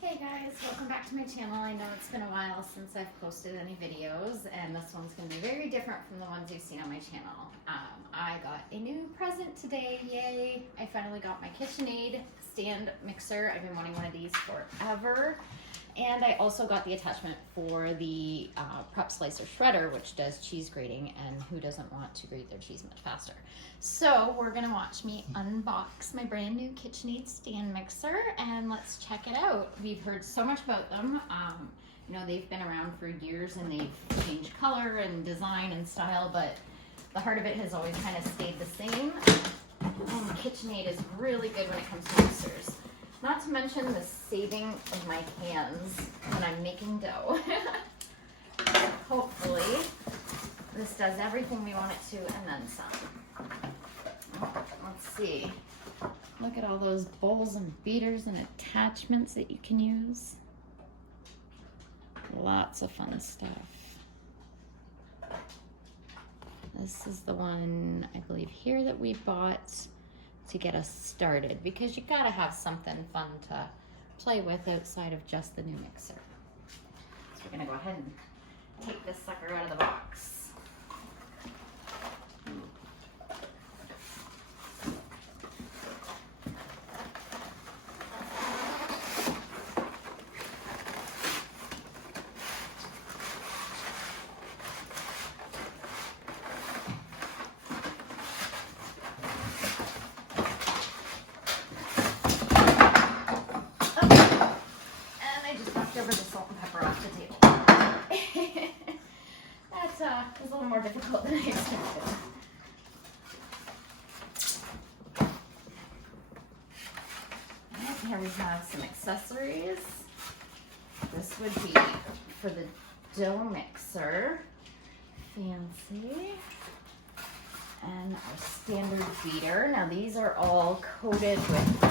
Hey guys, welcome back to my channel. I know it's been a while since I've posted any videos, and this one's going to be very different from the ones you've seen on my channel. I got a new present today, yay! I finally got my Kitchenaid stand mixer. I've been wanting one of these forever. And I also got the attachment for the prep slicer shredder, which does cheese grating, and who doesn't want to grate their cheese much faster? So we're gonna watch me unbox my brand new Kitchenaid stand mixer, and let's check it out. We've heard so much about them. You know, they've been around for years and they've changed color and design and style, but the heart of it has always kind of stayed the same. And Kitchenaid is really good when it comes to mixers. Not to mention the saving of my hands when I'm making dough. Hopefully, this does everything we want it to and then some. Let's see. Look at all those bowls and beaters and attachments that you can use. Lots of fun stuff. This is the one, I believe, here that we bought to get us started, because you gotta have something fun to play with outside of just the new mixer. So we're gonna go ahead and take this sucker out of the box. Over the salt and pepper off the table. That was a little more difficult than I expected. And here we have some accessories. This would be for the dough mixer. Fancy. And our standard beater. Now these are all coated with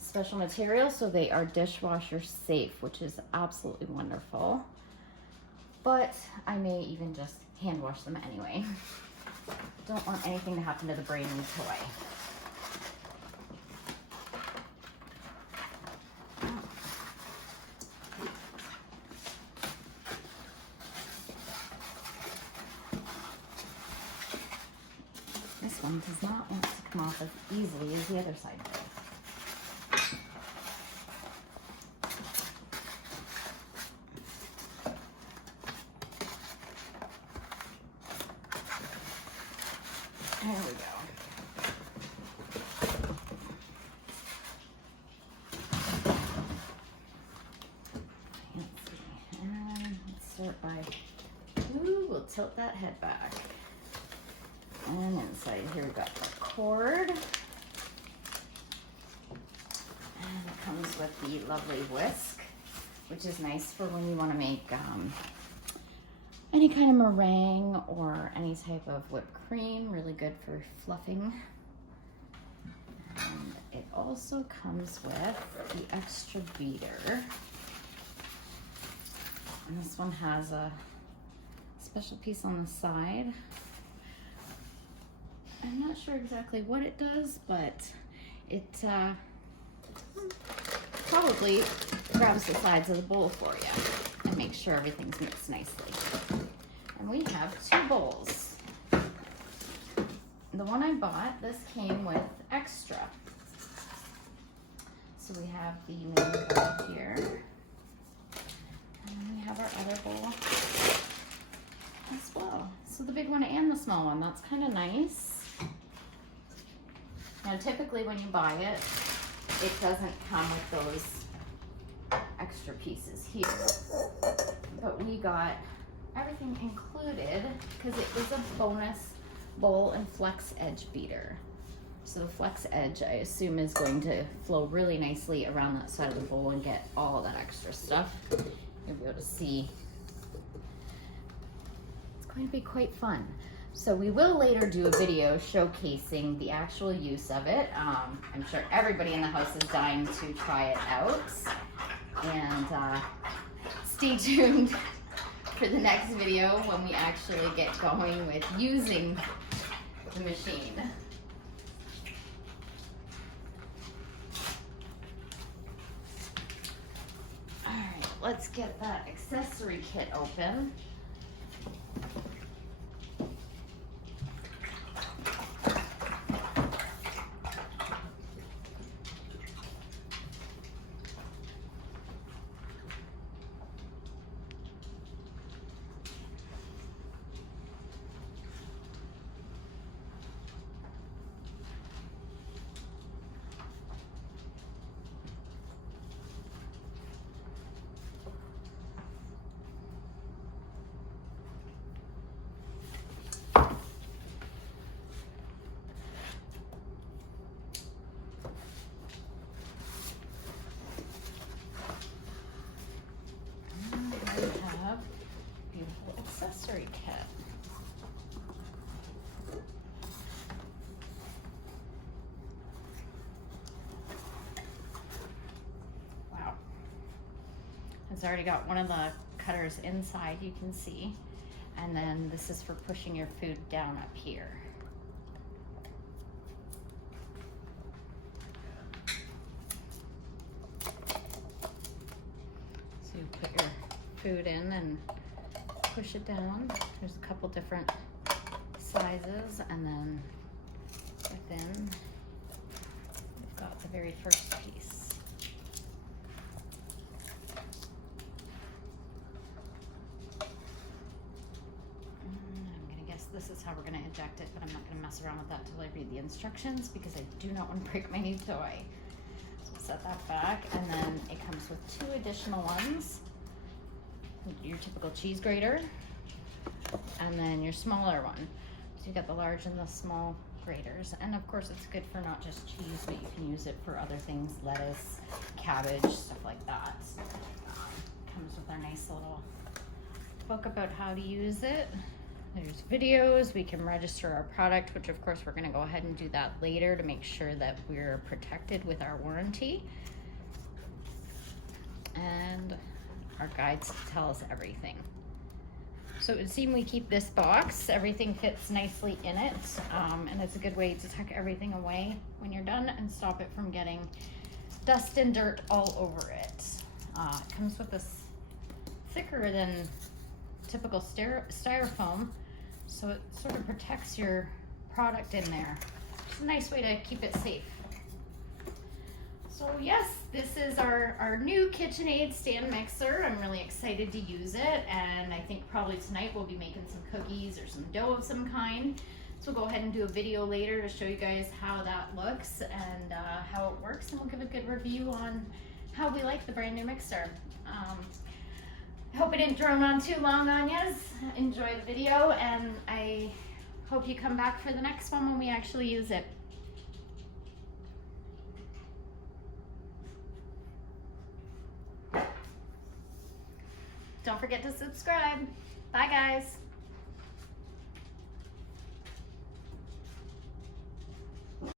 special material, so they are dishwasher safe, which is absolutely wonderful. But I may even just hand wash them anyway. Don't want anything to happen to the brand new toy. This one does not want to come off as easily as the other side did. There we go. And let's sort by, we'll tilt that head back. And inside here we've got the cord. And it comes with the lovely whisk, which is nice for when you want to make any kind of meringue or any type of whipped cream, really good for fluffing. And it also comes with the extra beater. And this one has a special piece on the side. I'm not sure exactly what it does, but it probably grabs the sides of the bowl for you and makes sure everything's mixed nicely. And we have two bowls. The one I bought, this came with extra. So we have the main bowl here. And we have our other bowl as well. So the big one and the small one, that's kind of nice. Now typically when you buy it, it doesn't come with those extra pieces here. But we got everything included because it was a bonus bowl and flex edge beater. So the flex edge, I assume, is going to flow really nicely around that side of the bowl and get all that extra stuff. You'll be able to see. It's going to be quite fun. So we will later do a video showcasing the actual use of it. I'm sure everybody in the house is dying to try it out. And stay tuned for the next video when we actually get going with using the machine. let's get that accessory kit open. Accessory kit. Wow. It's already got one of the cutters inside, you can see. And then this is for pushing your food down up here. So you put your food in and push it down. There's a couple different sizes, and then within we've got the very first piece. I'm gonna guess this is how we're gonna eject it, but I'm not gonna mess around with that till I read the instructions because I do not want to break my new toy. So we'll set that back, and then it comes with 2 additional ones. Your typical cheese grater, and then your smaller one. So you got the large and the small graters, and of course it's good for not just cheese, but you can use it for other things, lettuce, cabbage, stuff like that. Comes with our nice little book about how to use it. There's videos, we can register our product, which of course we're going to go ahead and do that later to make sure that we're protected with our warranty. And our guides tell us everything. So it would seem we keep this box, everything fits nicely in it, and it's a good way to tuck everything away when you're done and stop it from getting dust and dirt all over it. It comes with this thicker than typical styrofoam, so it sort of protects your product in there. It's a nice way to keep it safe. So yes, this is our new Kitchenaid stand mixer. I'm really excited to use it, and I think probably tonight we'll be making some cookies or some dough of some kind. So we'll go ahead and do a video later to show you guys how that looks and how it works, and we'll give a good review on how we like the brand new mixer. I hope I didn't drone on too long on yous. Enjoy the video, and I hope you come back for the next one when we actually use it. Don't forget to subscribe. Bye guys.